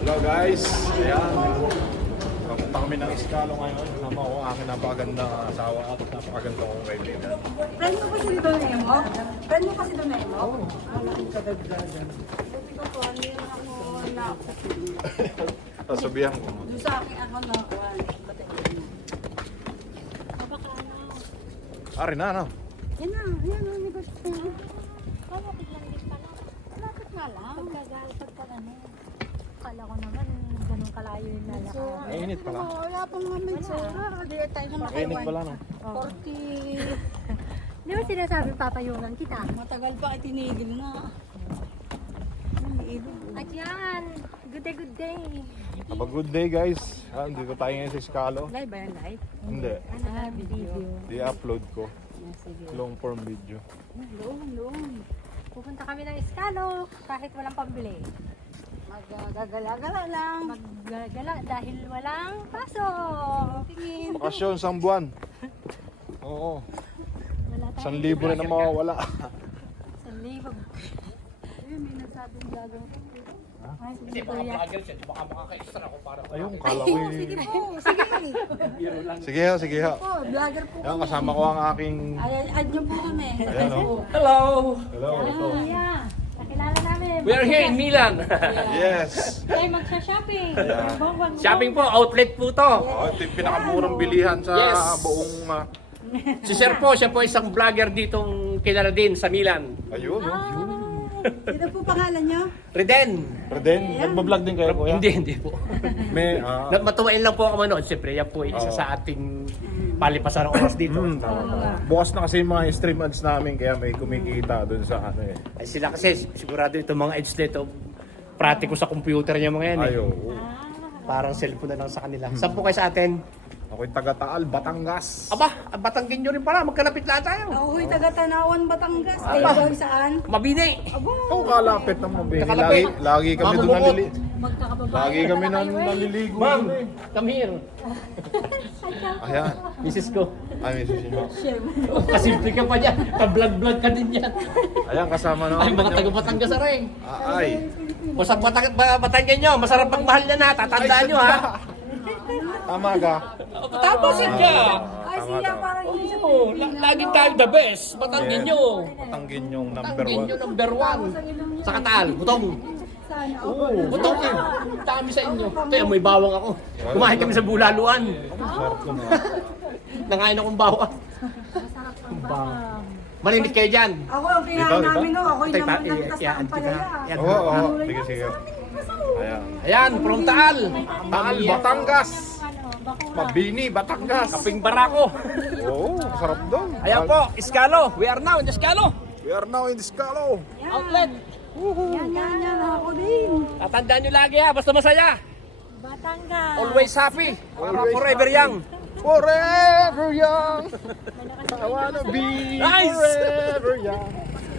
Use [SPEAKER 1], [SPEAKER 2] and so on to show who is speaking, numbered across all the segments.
[SPEAKER 1] Hello guys, ayan. Papunta kami ng Iskalo ngayon. Kasama ko ang aking napakagandang asawa at napakagandang kong kaibigan.
[SPEAKER 2] Friend mo kasi dito na mo? Friend mo kasi doon na mo?
[SPEAKER 1] Oo.
[SPEAKER 2] Walang kadagdagan. Buti ko po, hindi ako na...
[SPEAKER 1] Sasabihan ko.
[SPEAKER 2] Doon sa akin ako na...
[SPEAKER 1] Ari na, ano?
[SPEAKER 2] Yan na, negosyo na.
[SPEAKER 3] Kalapit lang din pala.
[SPEAKER 2] Malapit nga lang.
[SPEAKER 3] Pagka ano. Kala ko naman ganun kalayo yung lalakad.
[SPEAKER 1] Ay, init pala.
[SPEAKER 2] Wala pang namin sura. Hindi tayo na
[SPEAKER 1] Init pala, no?
[SPEAKER 2] 40.
[SPEAKER 3] Di ba sinasabi papayungan kita?
[SPEAKER 2] Matagal pa itinigil na.
[SPEAKER 3] At yan, good day.
[SPEAKER 1] Have a good day guys. Dito tayo ngayon sa Iskalo.
[SPEAKER 2] Live ba yan, live?
[SPEAKER 1] Hindi.
[SPEAKER 3] Video.
[SPEAKER 1] I-upload ko.
[SPEAKER 2] Sige.
[SPEAKER 1] Long form video.
[SPEAKER 2] Doon.
[SPEAKER 3] Pupunta kami ng Iskalo kahit walang pambili.
[SPEAKER 2] Magagala-gala lang.
[SPEAKER 3] Maggagala dahil walang pasok.
[SPEAKER 2] Tingin.
[SPEAKER 1] Bakasyon, isang buwan. Oo.
[SPEAKER 3] Wala
[SPEAKER 1] 1,000 rin na mawawala.
[SPEAKER 3] 1,000.
[SPEAKER 2] Ayun, may nagsabing vlogger ko.
[SPEAKER 3] Ay, sige kuya.
[SPEAKER 1] Ayun, kala ko
[SPEAKER 2] Sige
[SPEAKER 1] eh.
[SPEAKER 2] po, sige.
[SPEAKER 1] Sige ha, sige ha.
[SPEAKER 2] Po, vlogger po
[SPEAKER 1] Yan,
[SPEAKER 2] kami.
[SPEAKER 1] kasama ko ang aking...
[SPEAKER 2] Ay, add nyo po kami.
[SPEAKER 1] Ayan o.
[SPEAKER 4] Hello!
[SPEAKER 1] Hello. Ito.
[SPEAKER 3] Kuya, nakilala namin.
[SPEAKER 4] We are here in Milan.
[SPEAKER 1] Yes.
[SPEAKER 3] Tayo magsha-shopping. Bang.
[SPEAKER 4] Shopping po, outlet po to.
[SPEAKER 1] Oh, ito yung pinakamurang bilihan sa
[SPEAKER 4] Yes.
[SPEAKER 1] buong...
[SPEAKER 4] Si Sir po, siya po isang vlogger ditong kilala din sa Milan.
[SPEAKER 1] ayun, oh.
[SPEAKER 2] Sino po pangalan nyo?
[SPEAKER 4] Reden.
[SPEAKER 1] Reden, nagbablog din kayo, kuya?
[SPEAKER 4] Hindi po.
[SPEAKER 1] May,
[SPEAKER 4] Matuwain lang po ako manood. Siyempre, yan po isa sa ating palipasan ng oras dito.
[SPEAKER 1] bukas na kasi yung mga stream ads namin, kaya may kumikita dun sa ano eh.
[SPEAKER 4] Ay, sila kasi, sigurado itong mga ads dito, pratiko sa computer niya mga yan.
[SPEAKER 1] Ayo.
[SPEAKER 4] Parang cellphone na lang sa kanila. Saan po kayo sa atin?
[SPEAKER 1] Ako'y taga-Taal, Batangas.
[SPEAKER 4] Aba, Batanggin nyo rin pala. Magkalapit lahat tayo.
[SPEAKER 2] Ahoy, taga-Tanawan, Batangas. Kayo daw saan?
[SPEAKER 4] Mabini.
[SPEAKER 1] Oo, kalapit ng mabini.
[SPEAKER 4] Kakalapit.
[SPEAKER 1] Lagi kami doon
[SPEAKER 4] Mamumukot.
[SPEAKER 2] Magkakababae.
[SPEAKER 1] Lagi kami nang naliligo.
[SPEAKER 4] Ma'am,
[SPEAKER 1] dun eh.
[SPEAKER 4] come here.
[SPEAKER 1] Ayan.
[SPEAKER 4] Misis ko.
[SPEAKER 1] Ay, may susunod.
[SPEAKER 4] Kasimple ka pa dyan. Ka-vlog-vlog ka din yan.
[SPEAKER 1] Ayan, kasama
[SPEAKER 4] Ay,
[SPEAKER 1] naman.
[SPEAKER 4] mga taga-Batangas na rin.
[SPEAKER 1] Ay.
[SPEAKER 4] Basta Batangan nyo, masarap magmahal na na. Tatandaan nyo ha.
[SPEAKER 1] Tama ka.
[SPEAKER 4] Tapos ka.
[SPEAKER 2] Ay, siya parang inisip ko.
[SPEAKER 4] Oo, laging tayo the best. Batanggin nyo.
[SPEAKER 1] Patangin yung number
[SPEAKER 4] Batanggin nyo
[SPEAKER 1] 1.
[SPEAKER 4] number 1. Sa Katal, Butong.
[SPEAKER 2] Sana.
[SPEAKER 4] Oo, Butong eh. Dami sa inyo. Ito, may bawang ako. Kumain kami sa Bulaluan.
[SPEAKER 1] Sarap naman.
[SPEAKER 4] Nangain akong bawang. Malimit kayo dyan.
[SPEAKER 2] Ako ang kinain
[SPEAKER 1] Dito,
[SPEAKER 2] namin, no? Ako yung
[SPEAKER 4] Tay,
[SPEAKER 2] naman
[SPEAKER 4] pa-
[SPEAKER 2] nagtas
[SPEAKER 4] yan,
[SPEAKER 2] ng palaya.
[SPEAKER 4] yan.
[SPEAKER 1] Oo, oo. Sige, sige. Ayan.
[SPEAKER 4] Ayan, from Taal.
[SPEAKER 1] Taal, Batangas.
[SPEAKER 3] Ano, bakura.
[SPEAKER 1] Mabini, Batangas.
[SPEAKER 4] Kaping Barako.
[SPEAKER 1] Oo, sarap doon.
[SPEAKER 4] Ayan po, Iskalo. We are now in Iskalo.
[SPEAKER 1] We are now in Iskalo.
[SPEAKER 4] Outlet.
[SPEAKER 2] Yan, ako din.
[SPEAKER 4] Tatandaan nyo lagi ha, basta masaya.
[SPEAKER 3] Batangas.
[SPEAKER 4] Always happy. Para
[SPEAKER 1] Always
[SPEAKER 4] forever
[SPEAKER 1] happy.
[SPEAKER 4] young.
[SPEAKER 1] Forever young. I wanna be
[SPEAKER 4] Nice.
[SPEAKER 1] forever young.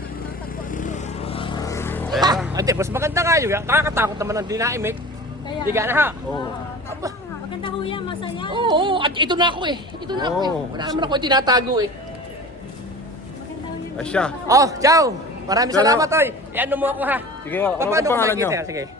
[SPEAKER 4] Ha! Ate, mas maganda nga yun. Nakakatakot naman ang dinaimik.
[SPEAKER 3] Kaya,
[SPEAKER 4] Di gana ha?
[SPEAKER 1] Oh.
[SPEAKER 3] maganda kuya, masaya.
[SPEAKER 4] Oo, at ito na ako eh. Ito na ako eh.
[SPEAKER 1] Oo.
[SPEAKER 4] Wala naman ako tinatago eh.
[SPEAKER 3] Maganda kuya.
[SPEAKER 1] Asya.
[SPEAKER 4] Oh, ciao! Maraming
[SPEAKER 1] Ciao.
[SPEAKER 4] salamat oy. Iano mo ako ha.
[SPEAKER 1] Sige, ano
[SPEAKER 4] Paano
[SPEAKER 1] ang pangalan
[SPEAKER 4] makikita?
[SPEAKER 1] nyo?
[SPEAKER 4] Sige.